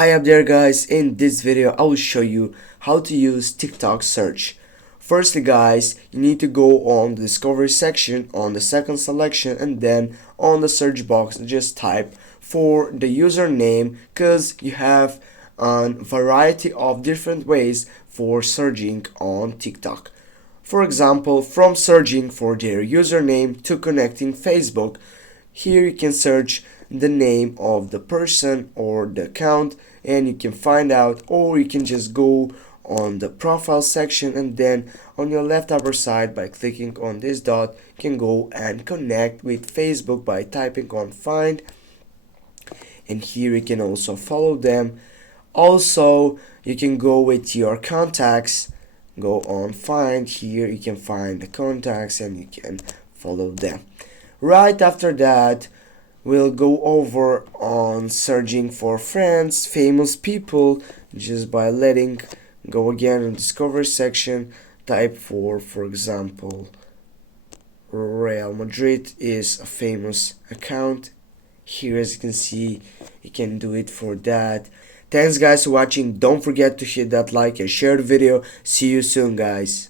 Hi up there guys, in this video I will show you how to use TikTok search. Firstly guys, you need to go on the discovery section on the second selection and then on the search box just type for the username because you have a variety of different ways for searching on TikTok. For example, from searching for their username to connecting Facebook, here you can search the name of the person or the account and you can find out, or you can just go on the profile section and then on your left upper side by clicking on this dot you can go and connect with Facebook by typing on find, and here you can also follow them. Also you can go with your contacts, go on find, here you can find the contacts and you can follow them. Right after that, we'll go over on searching for friends, famous people, just by letting go again in discovery section, type for example, Real Madrid is a famous account. Here as you can see, you can do it for that. Thanks guys for watching. Don't forget to hit that like and share the video. See you soon guys.